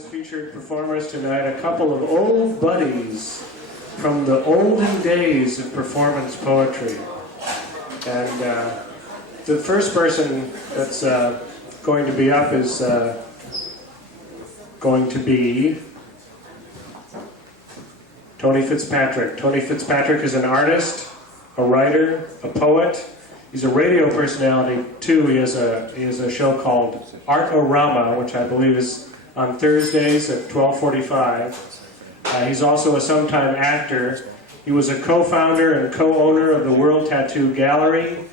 as featured performers tonight, a couple of old buddies from the olden days of performance poetry. And the first person that's going to be up is going to be Tony Fitzpatrick. Tony Fitzpatrick is an artist, a writer, a poet. He's a radio personality too. He has a show called Art-O-Rama, which I believe is on Thursdays at 12:45. He's also a sometime actor. He was a co-founder and co-owner of the World Tattoo Gallery.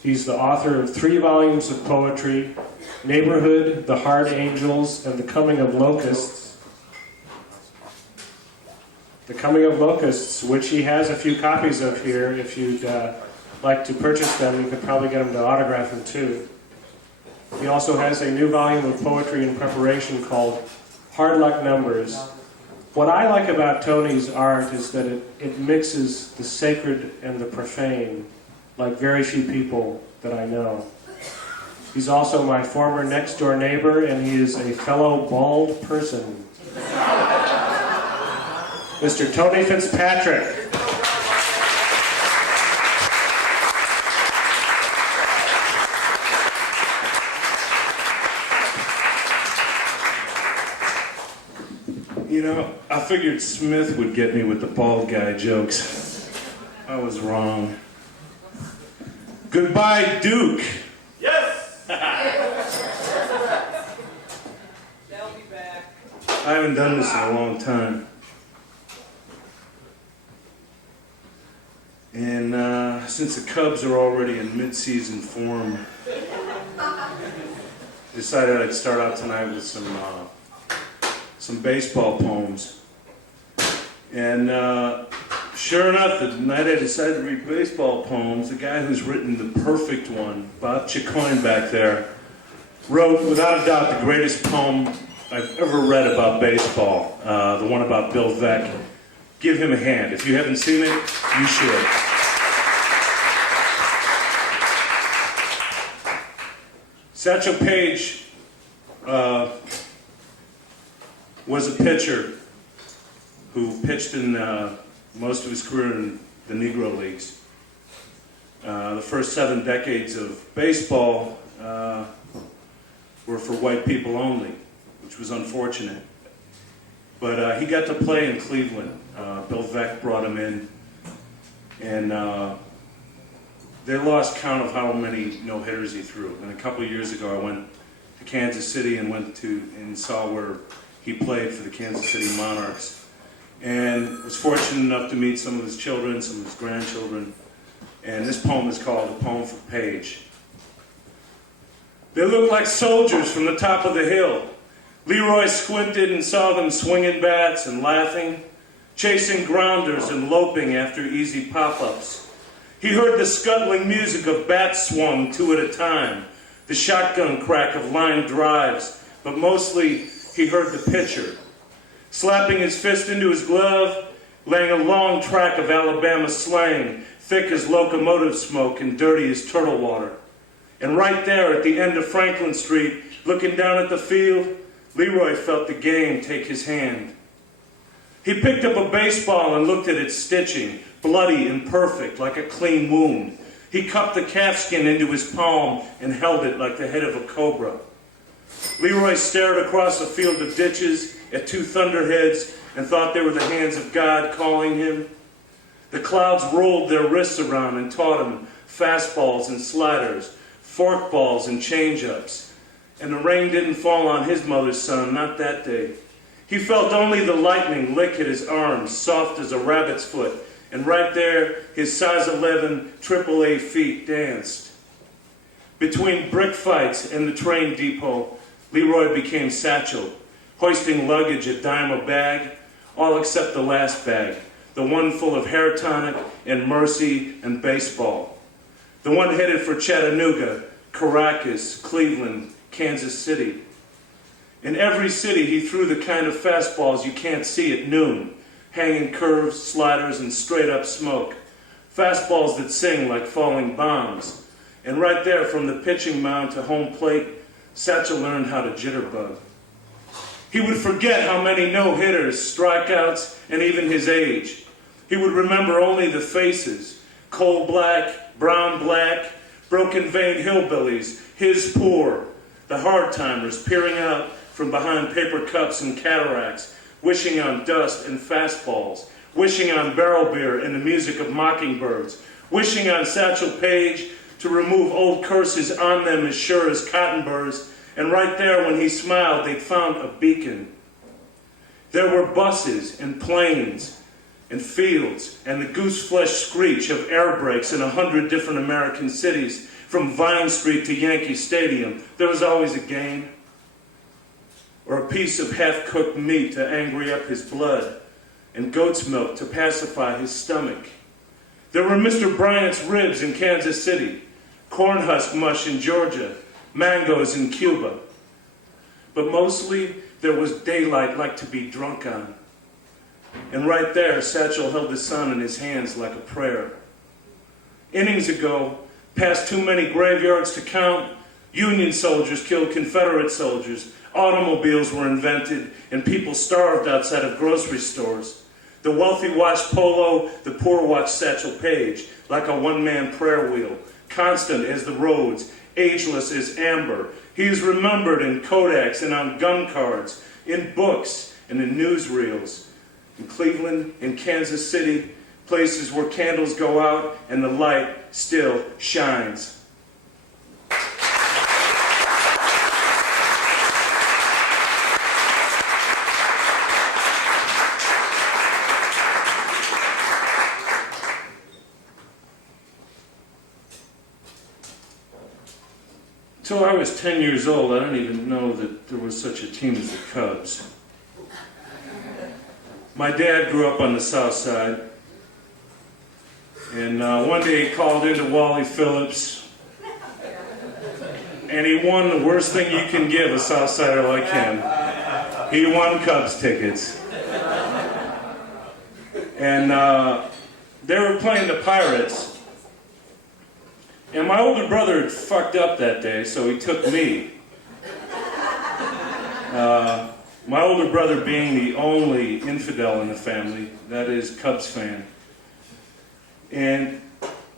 He's the author of 3 volumes of poetry, Neighborhood, The Hard Angels, and The Coming of Locusts. The Coming of Locusts, which he has a few copies of here. If you'd like to purchase them, you could probably get him to autograph them too. He also has a new volume of poetry in preparation called Hard Luck Numbers. What I like about Tony's art is that it mixes the sacred and the profane, like very few people that I know. He's also my former next-door neighbor, and he is a fellow bald person. Mr. Tony Fitzpatrick. You know, I figured Smith would get me with the bald guy jokes. I was wrong. Goodbye, Duke. Yes! They'll be back. I haven't done this in a long time. And since the Cubs are already in mid-season form, I decided I'd start out tonight with some baseball poems. And sure enough, the night I decided to read baseball poems, the guy who's written the perfect one, Bob Chicoine back there, wrote, without a doubt, the greatest poem I've ever read about baseball, the one about Bill Veeck. Give him a hand. If you haven't seen it, you should. Satchel Paige was a pitcher who pitched in most of his career in the Negro Leagues. The first 7 decades of baseball were for white people only, which was unfortunate. But he got to play in Cleveland. Bill Veeck brought him in, and they lost count of how many no-hitters he threw. And a couple of years ago, I went to Kansas City and saw where he played for the Kansas City Monarchs, and was fortunate enough to meet some of his children, some of his grandchildren. And this poem is called A Poem for Paige. They looked like soldiers from the top of the hill. Leroy squinted and saw them swinging bats and laughing, chasing grounders and loping after easy pop-ups. He heard the scuttling music of bats swung 2 at a time, the shotgun crack of line drives, but mostly he heard the pitcher, slapping his fist into his glove, laying a long track of Alabama slang, thick as locomotive smoke and dirty as turtle water. And right there at the end of Franklin Street, looking down at the field, Leroy felt the game take his hand. He picked up a baseball and looked at its stitching, bloody and perfect, like a clean wound. He cupped the calfskin into his palm and held it like the head of a cobra. Leroy stared across a field of ditches at 2 thunderheads and thought they were the hands of God calling him. The clouds rolled their wrists around and taught him fastballs and sliders, forkballs and changeups. And the rain didn't fall on his mother's son, not that day. He felt only the lightning lick at his arms, soft as a rabbit's foot, and right there, his size 11 AAA feet danced. Between brick fights and the train depot, Leroy became Satchel, hoisting luggage a dime a bag, all except the last bag, the one full of hair tonic and mercy and baseball. The one headed for Chattanooga, Caracas, Cleveland, Kansas City. In every city, he threw the kind of fastballs you can't see at noon, hanging curves, sliders, and straight-up smoke. Fastballs that sing like falling bombs. And right there, from the pitching mound to home plate, Satchel learned how to jitterbug. He would forget how many no-hitters, strikeouts, and even his age. He would remember only the faces, coal black, brown black, broken-veined hillbillies, his poor, the hard-timers peering out from behind paper cups and cataracts, wishing on dust and fastballs, wishing on barrel beer and the music of mockingbirds, wishing on Satchel Paige to remove old curses on them as sure as cotton burrs, and right there when he smiled, they'd found a beacon. There were buses and planes and fields and the goose-flesh screech of air brakes in 100 different American cities, from Vine Street to Yankee Stadium. There was always a game, or a piece of half-cooked meat to angry up his blood, and goat's milk to pacify his stomach. There were Mr. Bryant's ribs in Kansas City, corn husk mush in Georgia, mangoes in Cuba. But mostly, there was daylight like to be drunk on. And right there, Satchel held the sun in his hands like a prayer. Innings ago, past too many graveyards to count, Union soldiers killed Confederate soldiers, automobiles were invented, and people starved outside of grocery stores. The wealthy watched polo, the poor watched Satchel Paige, like a one-man prayer wheel, constant as the roads, ageless as amber. He is remembered in Kodaks and on gun cards, in books and in newsreels. In Cleveland, in Kansas City, places where candles go out and the light still shines. Until I was 10 years old, I didn't even know that there was such a team as the Cubs. My dad grew up on the South Side, and one day he called into Wally Phillips, and he won the worst thing you can give a South Sider like him. He won Cubs tickets. And they were playing the Pirates. And my older brother had fucked up that day, so he took me. My older brother being the only infidel in the family, that is, Cubs fan. And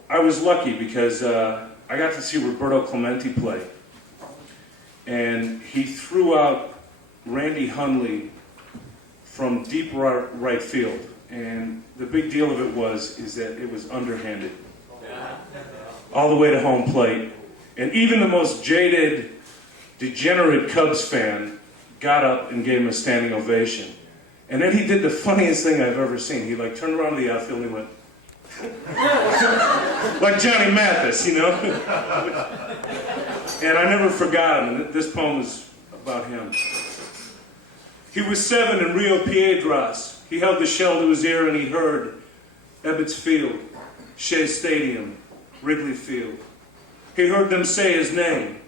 I was lucky because I got to see Roberto Clemente play. And he threw out Randy Hundley from deep right field. And the big deal of it is that it was underhanded. All the way to home plate. And even the most jaded, degenerate Cubs fan got up and gave him a standing ovation. And then he did the funniest thing I've ever seen. He turned around to the outfield and he went, like Johnny Mathis, you know? And I never forgot him. And this poem is about him. He was 7 in Rio Piedras. He held the shell to his ear and he heard Ebbets Field, Shea Stadium, Wrigley Field. He heard them say his name.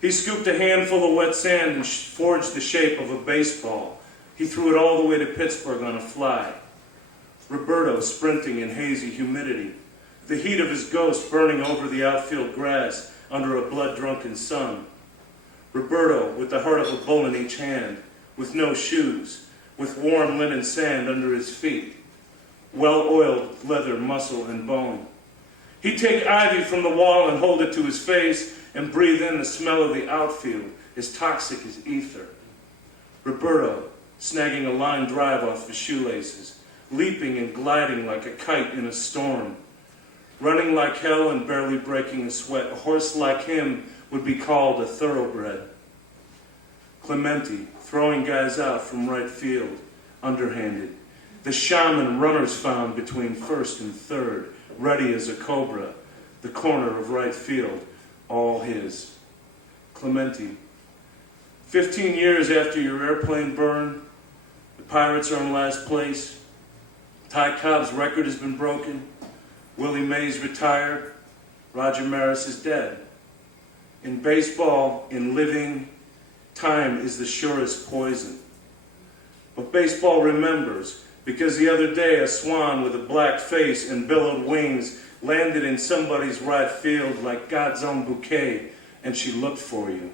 He scooped a handful of wet sand and forged the shape of a baseball. He threw it all the way to Pittsburgh on a fly. Roberto sprinting in hazy humidity. The heat of his ghost burning over the outfield grass under a blood-drunken sun. Roberto with the heart of a bull in each hand, with no shoes, with warm linen sand under his feet. Well-oiled leather, muscle, and bone. He'd take ivy from the wall and hold it to his face and breathe in the smell of the outfield, as toxic as ether. Roberto, snagging a line drive off his shoelaces, leaping and gliding like a kite in a storm. Running like hell and barely breaking a sweat, a horse like him would be called a thoroughbred. Clemente, throwing guys out from right field, underhanded. The shaman runners found between first and third, ready as a cobra, the corner of right field, all his. Clemente, 15 years after your airplane burned, the Pirates are in last place. Ty Cobb's record has been broken. Willie Mays retired. Roger Maris is dead. In baseball, in living, time is the surest poison. But baseball remembers, because the other day a swan with a black face and billowed wings landed in somebody's right field like God's own bouquet, and she looked for you.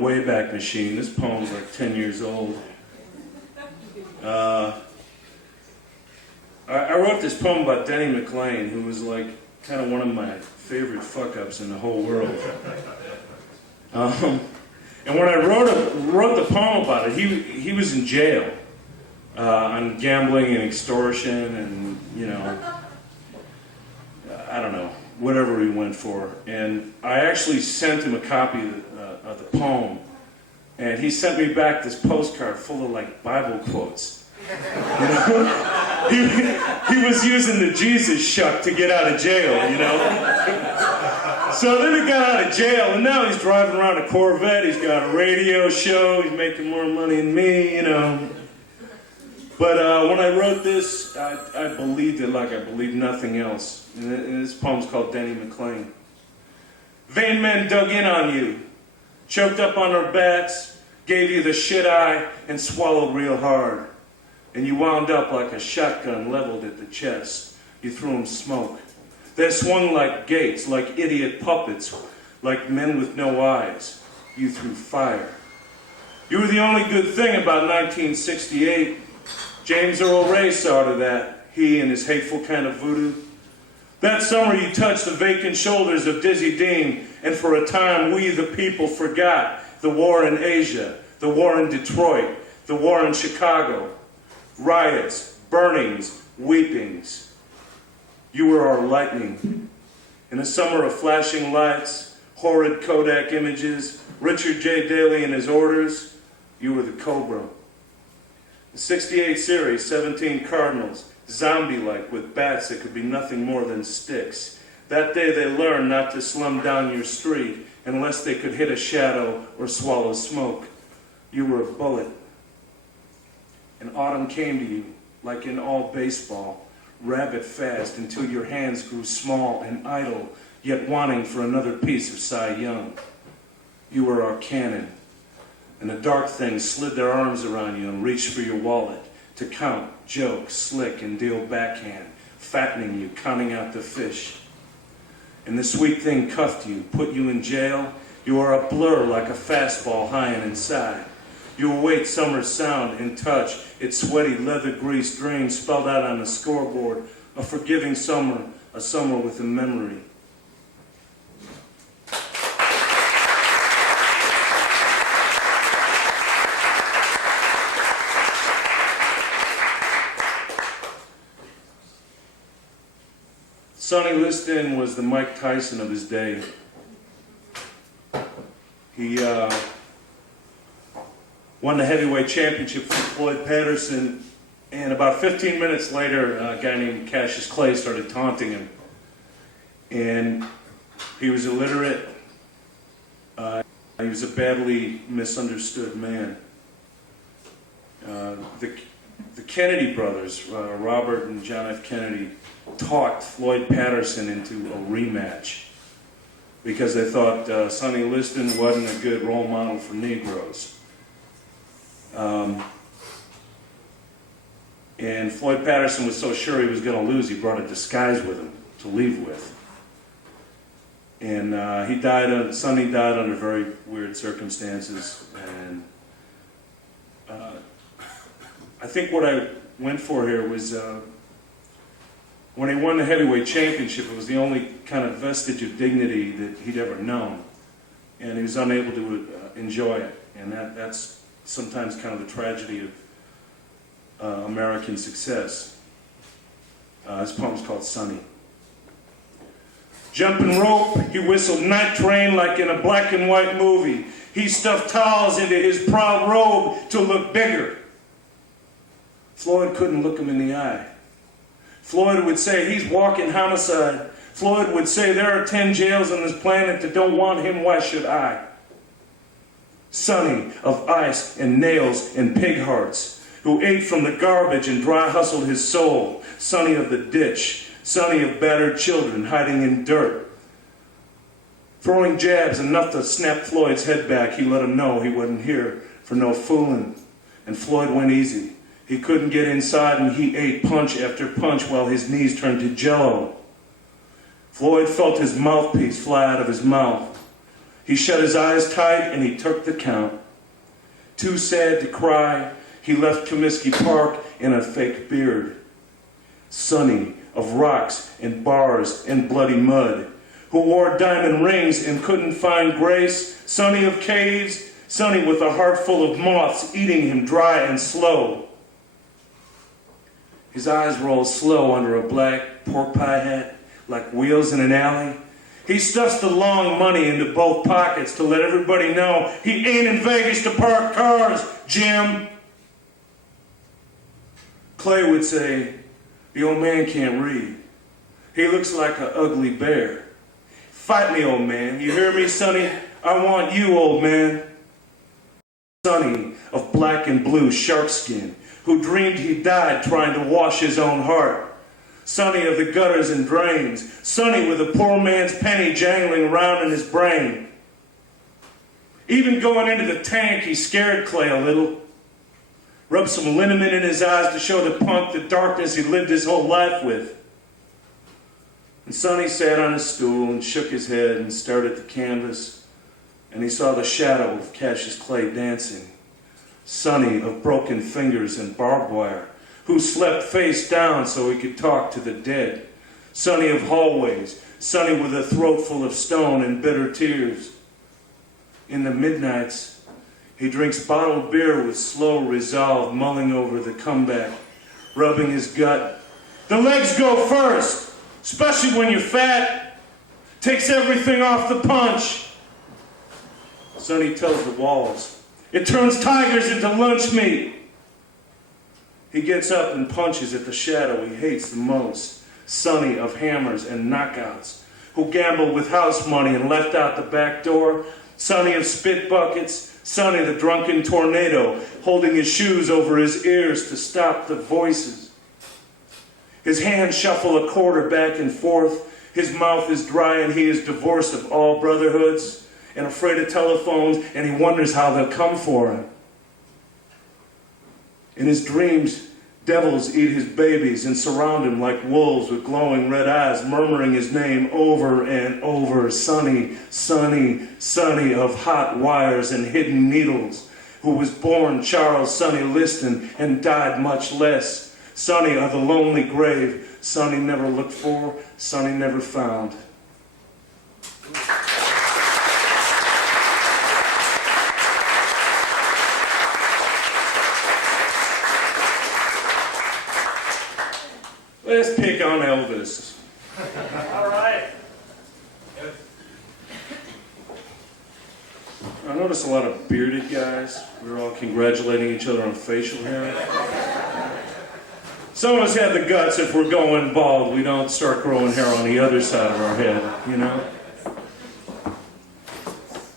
Wayback Machine. This poem's like 10 years old. I wrote this poem about Denny McLaughlin, who was like kind of one of my favorite fuck-ups in the whole world. And when I wrote the poem about it, he was in jail on gambling and extortion and, you know, I don't know, whatever he went for. And I actually sent him a copy of the poem, and he sent me back this postcard full of like Bible quotes. You know? he was using the Jesus shuck to get out of jail, you know? So then he got out of jail, and now he's driving around a Corvette, he's got a radio show, he's making more money than me, you know. But when I wrote this, I believed it like I believed nothing else. And this poem's called Denny McLaughlin. Vain men dug in on you, choked up on their backs, gave you the shit eye, and swallowed real hard. And you wound up like a shotgun leveled at the chest. You threw them smoke. They swung like gates, like idiot puppets, like men with no eyes. You threw fire. You were the only good thing about 1968. James Earl Ray saw to that, he and his hateful kind of voodoo. That summer you touched the vacant shoulders of Dizzy Dean, and for a time we, the people, forgot the war in Asia, the war in Detroit, the war in Chicago. Riots, burnings, weepings. You were our lightning. In a summer of flashing lights, horrid Kodak images, Richard J. Daley and his orders, you were the Cobra. The 68 series, 17 Cardinals, zombie-like with bats that could be nothing more than sticks. That day they learned not to slum down your street unless they could hit a shadow or swallow smoke. You were a bullet. And autumn came to you, like in all baseball, rabbit fast until your hands grew small and idle, yet wanting for another piece of Cy Young. You were our cannon, and the dark things slid their arms around you and reached for your wallet to count, joke, slick, and deal backhand, fattening you, counting out the fish. And the sweet thing cuffed you, put you in jail. You are a blur like a fastball high and inside. You await summer's sound and touch, its sweaty leather grease drain spelled out on the scoreboard, a forgiving summer, a summer with a memory. Sonny Liston was the Mike Tyson of his day. He won the heavyweight championship from Floyd Patterson, and about 15 minutes later, a guy named Cassius Clay started taunting him. And he was illiterate. He was a badly misunderstood man. The Kennedy brothers, Robert and John F. Kennedy, talked Floyd Patterson into a rematch because they thought Sonny Liston wasn't a good role model for Negroes. And Floyd Patterson was so sure he was going to lose, he brought a disguise with him to leave with. And Sonny died under very weird circumstances. And I think what I went for here was when he won the heavyweight championship, it was the only kind of vestige of dignity that he'd ever known. And he was unable to enjoy it. And that's sometimes kind of the tragedy of American success. This poem's called Sonny. Jumping rope, he whistled night train like in a black and white movie. He stuffed towels into his proud robe to look bigger. Floyd couldn't look him in the eye. Floyd would say, he's walking homicide. Floyd would say, there are 10 jails on this planet that don't want him, why should I? Sonny of ice and nails and pig hearts, who ate from the garbage and dry hustled his soul. Sonny of the ditch, Sonny of battered children hiding in dirt. Throwing jabs enough to snap Floyd's head back, he let him know he wasn't here for no fooling. And Floyd went easy. He couldn't get inside and he ate punch after punch while his knees turned to jello. Floyd felt his mouthpiece fly out of his mouth. He shut his eyes tight and he took the count. Too sad to cry, he left Comiskey Park in a fake beard. Sonny of rocks and bars and bloody mud, who wore diamond rings and couldn't find grace. Sonny of caves, Sonny with a heart full of moths eating him dry and slow. His eyes roll slow under a black pork pie hat, like wheels in an alley. He stuffs the long money into both pockets to let everybody know he ain't in Vegas to park cars, Jim. Clay would say, the old man can't read. He looks like an ugly bear. Fight me, old man. You hear me, Sonny? I want you, old man. Sonny of black and blue sharkskin, who dreamed he died trying to wash his own heart. Sonny of the gutters and drains. Sonny with a poor man's penny jangling around in his brain. Even going into the tank, he scared Clay a little. Rubbed some liniment in his eyes to show the punk the darkness he lived his whole life with. And Sonny sat on his stool and shook his head and stared at the canvas, and he saw the shadow of Cassius Clay dancing. Sonny of broken fingers and barbed wire, who slept face down so he could talk to the dead. Sonny of hallways, Sonny with a throat full of stone and bitter tears. In the midnights, he drinks bottled beer with slow resolve, mulling over the comeback, rubbing his gut. The legs go first, especially when you're fat. Takes everything off the punch. Sonny tells the walls, it turns tigers into lunch meat. He gets up and punches at the shadow he hates the most. Sonny of hammers and knockouts, who gambled with house money and left out the back door. Sonny of spit buckets. Sonny the drunken tornado, holding his shoes over his ears to stop the voices. His hands shuffle a quarter back and forth. His mouth is dry and he is divorced of all brotherhoods and afraid of telephones, and he wonders how they'll come for him. In his dreams, devils eat his babies and surround him like wolves with glowing red eyes, murmuring his name over and over. Sonny, Sonny, Sonny of hot wires and hidden needles, who was born Charles Sonny Liston and died much less. Sonny of the lonely grave, Sonny never looked for, Sonny never found. Let's pick on Elvis. All right. I noticed a lot of bearded guys. We were all congratulating each other on facial hair. Some of us have the guts, if we're going bald, we don't start growing hair on the other side of our head, you know?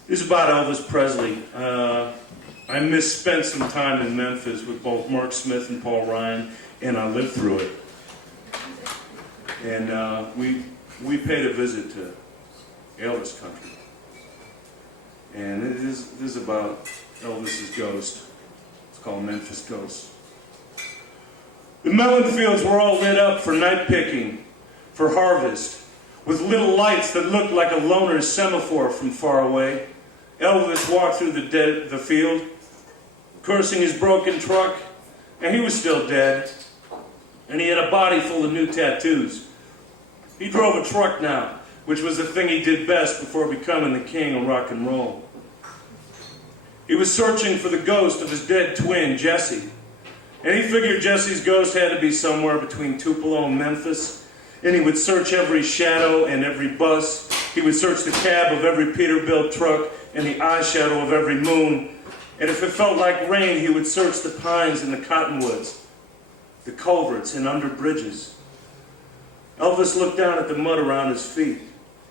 This is about Elvis Presley. I misspent some time in Memphis with both Mark Smith and Paul Ryan, and I lived through it. And we paid a visit to Elvis country. And this is about Elvis's ghost. It's called Memphis Ghost. The melon fields were all lit up for night picking, for harvest, with little lights that looked like a loner's semaphore from far away. Elvis walked through the field, cursing his broken truck, and he was still dead. And he had a body full of new tattoos. He drove a truck now, which was the thing he did best before becoming the king of rock and roll. He was searching for the ghost of his dead twin, Jesse. And he figured Jesse's ghost had to be somewhere between Tupelo and Memphis. And he would search every shadow and every bus. He would search the cab of every Peterbilt truck and the eyeshadow of every moon. And if it felt like rain, he would search the pines and the cottonwoods, the culverts and under bridges. Elvis looked down at the mud around his feet.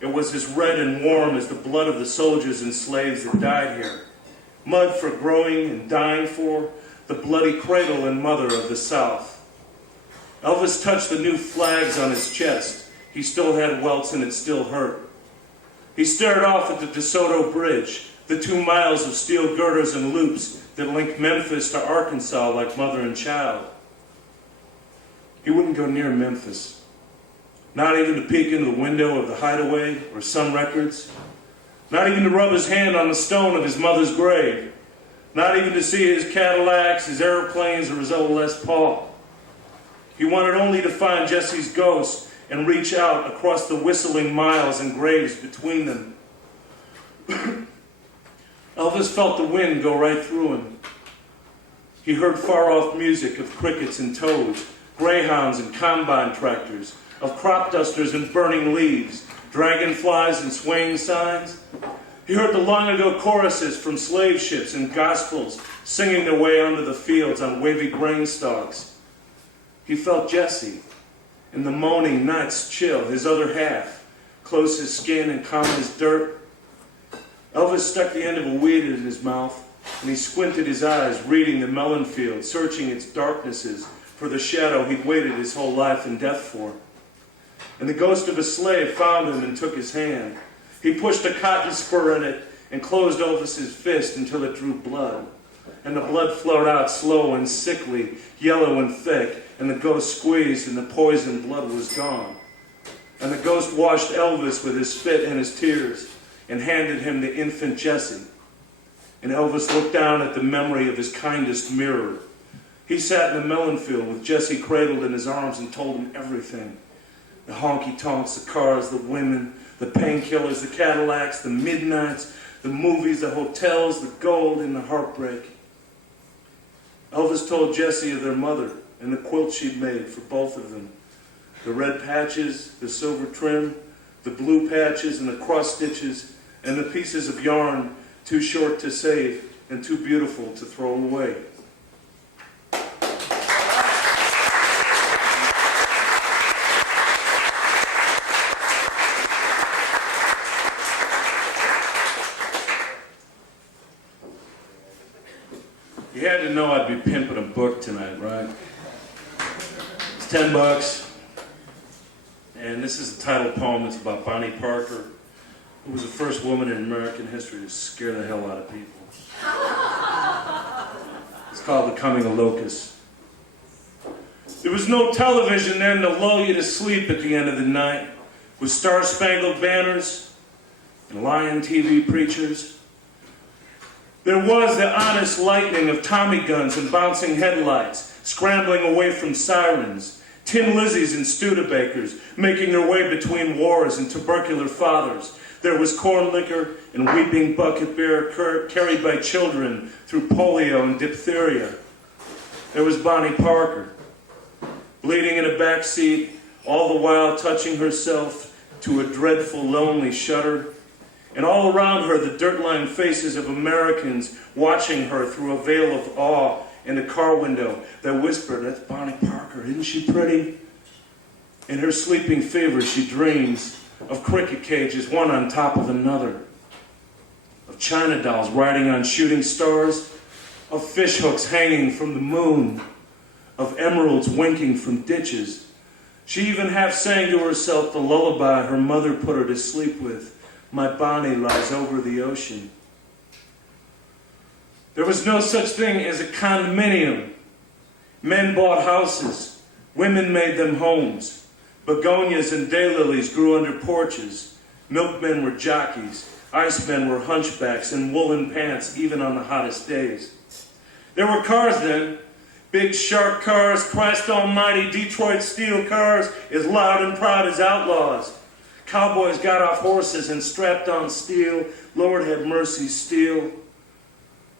It was as red and warm as the blood of the soldiers and slaves that died here. Mud for growing and dying for, the bloody cradle and mother of the South. Elvis touched the new flags on his chest. He still had welts and it still hurt. He stared off at the DeSoto Bridge, the 2 miles of steel girders and loops that linked Memphis to Arkansas like mother and child. He wouldn't go near Memphis. Not even to peek into the window of the Hideaway or Sun Records. Not even to rub his hand on the stone of his mother's grave. Not even to see his Cadillacs, his airplanes, or his old Les Paul. He wanted only to find Jesse's ghost and reach out across the whistling miles and graves between them. Elvis felt the wind go right through him. He heard far-off music of crickets and toads, greyhounds and combine tractors, of crop dusters and burning leaves, dragonflies and swaying signs. He heard the long-ago choruses from slave ships and gospels singing their way onto the fields on wavy grain stalks. He felt Jesse in the moaning night's chill, his other half, close as skin and calm as dirt. Elvis stuck the end of a weed in his mouth, and he squinted his eyes, reading the melon field, searching its darknesses for the shadow he'd waited his whole life and death for. And the ghost of a slave found him and took his hand. He pushed a cotton spur in it and closed Elvis's fist until it drew blood. And the blood flowed out slow and sickly, yellow and thick, and the ghost squeezed and the poisoned blood was gone. And the ghost washed Elvis with his spit and his tears and handed him the infant Jesse. And Elvis looked down at the memory of his kindest mirror. He sat in the melon field with Jesse cradled in his arms and told him everything. The honky-tonks, the cars, the women, the painkillers, the Cadillacs, the midnights, the movies, the hotels, the gold, and the heartbreak. Elvis told Jesse of their mother and the quilt she'd made for both of them. The red patches, the silver trim, the blue patches and the cross stitches, and the pieces of yarn too short to save and too beautiful to throw away. You had to know I'd be pimping a book tonight, right? It's $10, and this is the title poem. It's about Bonnie Parker, who was the first woman in American history to scare the hell out of people. It's called The Coming of Locusts. There was no television then to lull you to sleep at the end of the night, with star-spangled banners and lying TV preachers. There was the honest lightning of Tommy guns and bouncing headlights, scrambling away from sirens, Tin Lizzies and Studebakers making their way between wars and tubercular fathers. There was corn liquor and weeping bucket beer carried by children through polio and diphtheria. There was Bonnie Parker, bleeding in a back seat, all the while touching herself to a dreadful, lonely shudder. And all around her, the dirt-lined faces of Americans watching her through a veil of awe in the car window that whispered, "That's Bonnie Parker, isn't she pretty?" In her sleeping fever, she dreams of cricket cages, one on top of another, of China dolls riding on shooting stars, of fish hooks hanging from the moon, of emeralds winking from ditches. She even half sang to herself the lullaby her mother put her to sleep with. My Bonnie lies over the ocean. There was no such thing as a condominium. Men bought houses. Women made them homes. Begonias and daylilies grew under porches. Milkmen were jockeys. Icemen were hunchbacks in woolen pants even on the hottest days. There were cars then. Big shark cars, Christ almighty Detroit steel cars, as loud and proud as outlaws. Cowboys got off horses and strapped on steel. Lord have mercy, steel.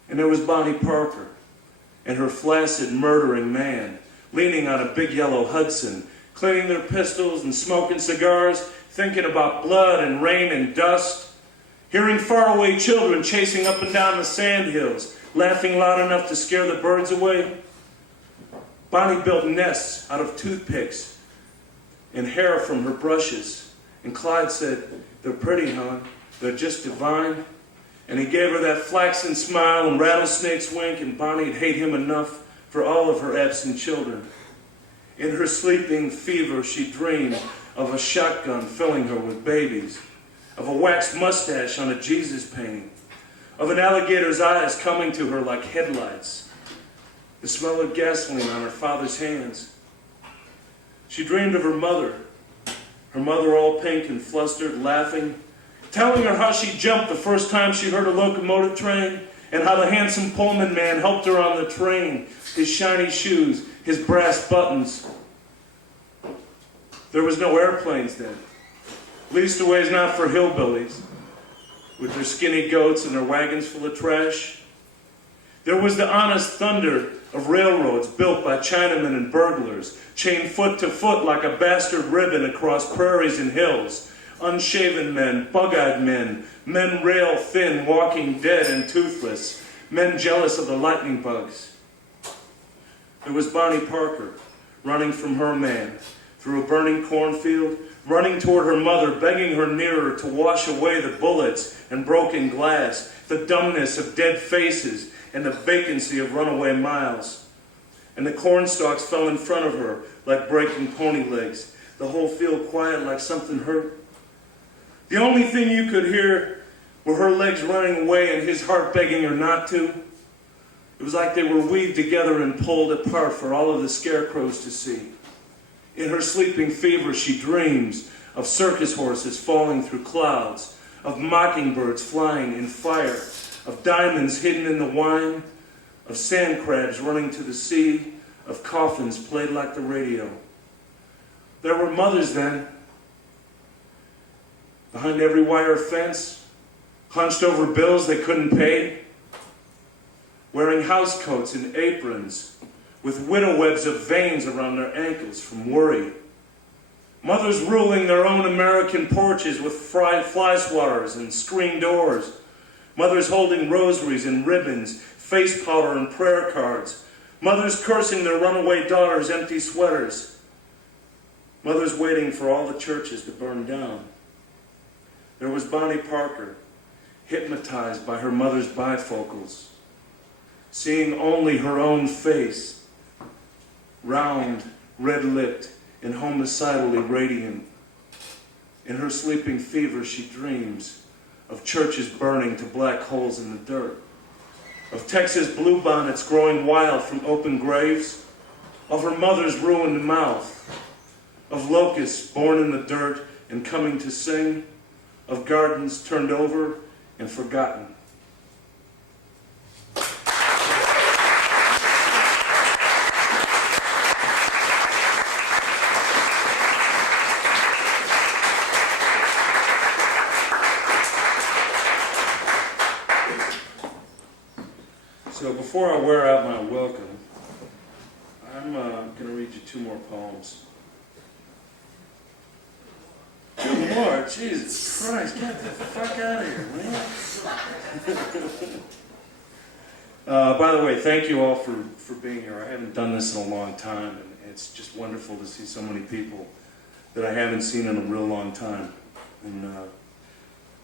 And there was Bonnie Parker and her flaccid, murdering man, leaning on a big yellow Hudson, cleaning their pistols and smoking cigars, thinking about blood and rain and dust, hearing faraway children chasing up and down the sandhills, laughing loud enough to scare the birds away. Bonnie built nests out of toothpicks and hair from her brushes. And Clyde said, "They're pretty, hon. They're just divine." And he gave her that flaxen smile and rattlesnake's wink, and Bonnie'd hate him enough for all of her absent children. In her sleeping fever, she dreamed of a shotgun filling her with babies, of a waxed mustache on a Jesus painting, of an alligator's eyes coming to her like headlights, the smell of gasoline on her father's hands. She dreamed of her mother all pink and flustered, laughing, telling her how she jumped the first time she heard a locomotive train, and how the handsome Pullman man helped her on the train, his shiny shoes, his brass buttons. There was no airplanes then, leastways not for hillbillies, with their skinny goats and their wagons full of trash. There was the honest thunder of railroads built by Chinamen and burglars, chained foot to foot like a bastard ribbon across prairies and hills. Unshaven men, bug-eyed men, men rail thin, walking dead and toothless, men jealous of the lightning bugs. There was Bonnie Parker, running from her man, through a burning cornfield, running toward her mother, begging her nearer to wash away the bullets and broken glass, the dumbness of dead faces, and the vacancy of runaway miles. And the cornstalks fell in front of her like breaking pony legs, the whole field quiet like something hurt. The only thing you could hear were her legs running away and his heart begging her not to. It was like they were weaved together and pulled apart for all of the scarecrows to see. In her sleeping fever, she dreams of circus horses falling through clouds, of mockingbirds flying in fire, of diamonds hidden in the wine, of sand crabs running to the sea, of coffins played like the radio. There were mothers then, behind every wire fence, hunched over bills they couldn't pay, wearing housecoats and aprons, with widow webs of veins around their ankles from worry. Mothers ruling their own American porches with fly swatters and screen doors. Mothers holding rosaries and ribbons, face powder and prayer cards. Mothers cursing their runaway daughters' empty sweaters. Mothers waiting for all the churches to burn down. There was Bonnie Parker, hypnotized by her mother's bifocals, seeing only her own face, round, red-lipped, and homicidally radiant. In her sleeping fever, she dreams of churches burning to black holes in the dirt, of Texas bluebonnets growing wild from open graves, of her mother's ruined mouth, of locusts born in the dirt and coming to sing, of gardens turned over and forgotten. So before I wear out my welcome, I'm going to read you two more poems. Good Lord, Jesus Christ, get the fuck out of here, man. By the way, thank you all for being here. I haven't done this in a long time, and it's just wonderful to see so many people that I haven't seen in a real long time. And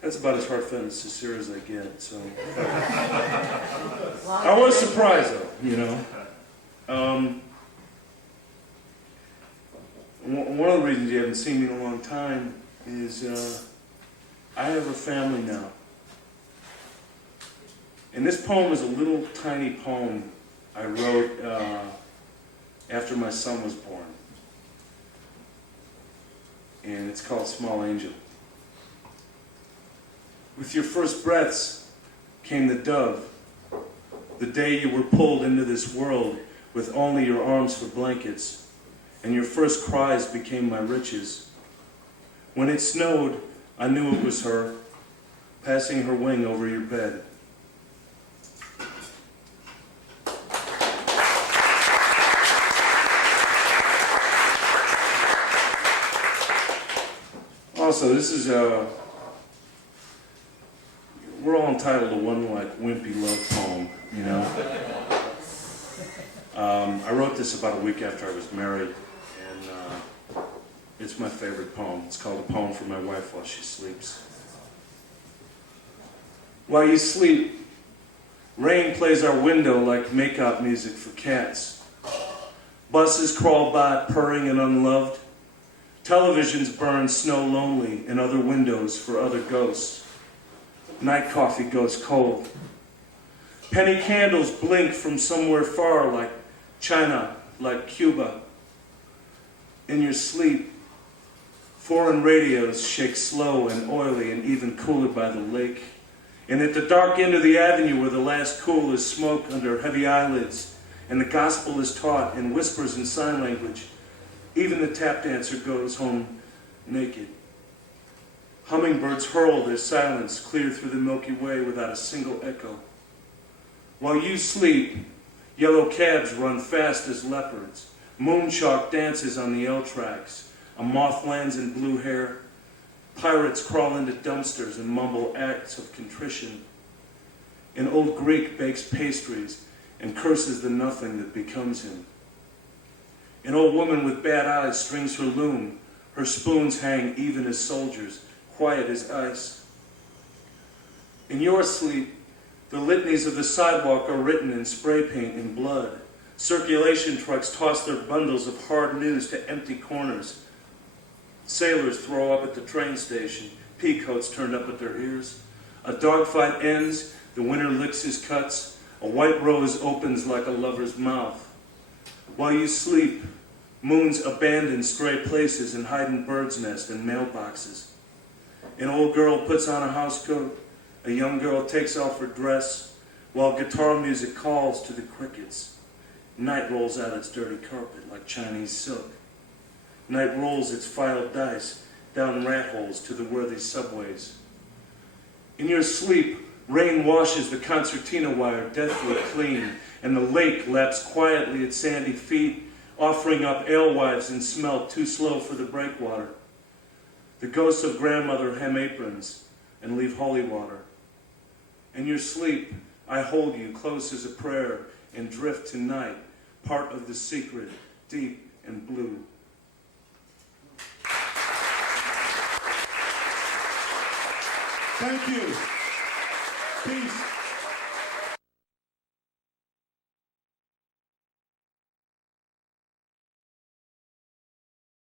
that's about as heartfelt and sincere as I get, so. I was surprised, though, you know. One of the reasons you haven't seen me in a long time is I have a family now. And this poem is a little tiny poem I wrote after my son was born. And it's called Small Angel. With your first breaths came the dove, the day you were pulled into this world with only your arms for blankets, and your first cries became my riches. When it snowed, I knew it was her, passing her wing over your bed. Also, this is we're all entitled to one like wimpy love poem, you know. I wrote this about a week after I was married, and it's my favorite poem. It's called A Poem for My Wife While She Sleeps. While you sleep, rain plays our window like make-up music for cats. Buses crawl by purring and unloved. Televisions burn snow lonely in other windows for other ghosts. Night coffee goes cold. Penny candles blink from somewhere far like China, like Cuba. In your sleep, Foreign radios shake slow and oily and even cooler by the lake. And at the dark end of the avenue where the last cool is smoke under heavy eyelids, and the gospel is taught in whispers and sign language, even the tap dancer goes home naked. Hummingbirds hurl their silence clear through the Milky Way without a single echo. While you sleep, yellow cabs run fast as leopards. Moonshark dances on the L tracks. A moth lands in blue hair. Pirates crawl into dumpsters and mumble acts of contrition. An old Greek bakes pastries and curses the nothing that becomes him. An old woman with bad eyes strings her loom. Her spoons hang even as soldiers, quiet as ice. In your sleep, the litanies of the sidewalk are written in spray paint and blood. Circulation trucks toss their bundles of hard news to empty corners. Sailors throw up at the train station, peacoats turned up at their ears. A dogfight ends, the winter licks his cuts, a white rose opens like a lover's mouth. While you sleep, moons abandon stray places and hide in birds' nests and mailboxes. An old girl puts on a housecoat, a young girl takes off her dress, while guitar music calls to the crickets. Night rolls out its dirty carpet like Chinese silk. Night rolls its filed dice down rat holes to the worthy subways. In your sleep, rain washes the concertina wire deathly clean, and the lake laps quietly at sandy feet, offering up alewives and smelt too slow for the breakwater. The ghosts of grandmother hem aprons and leave holy water. In your sleep, I hold you close as a prayer and drift to night, part of the secret, deep and blue. Thank you. Peace.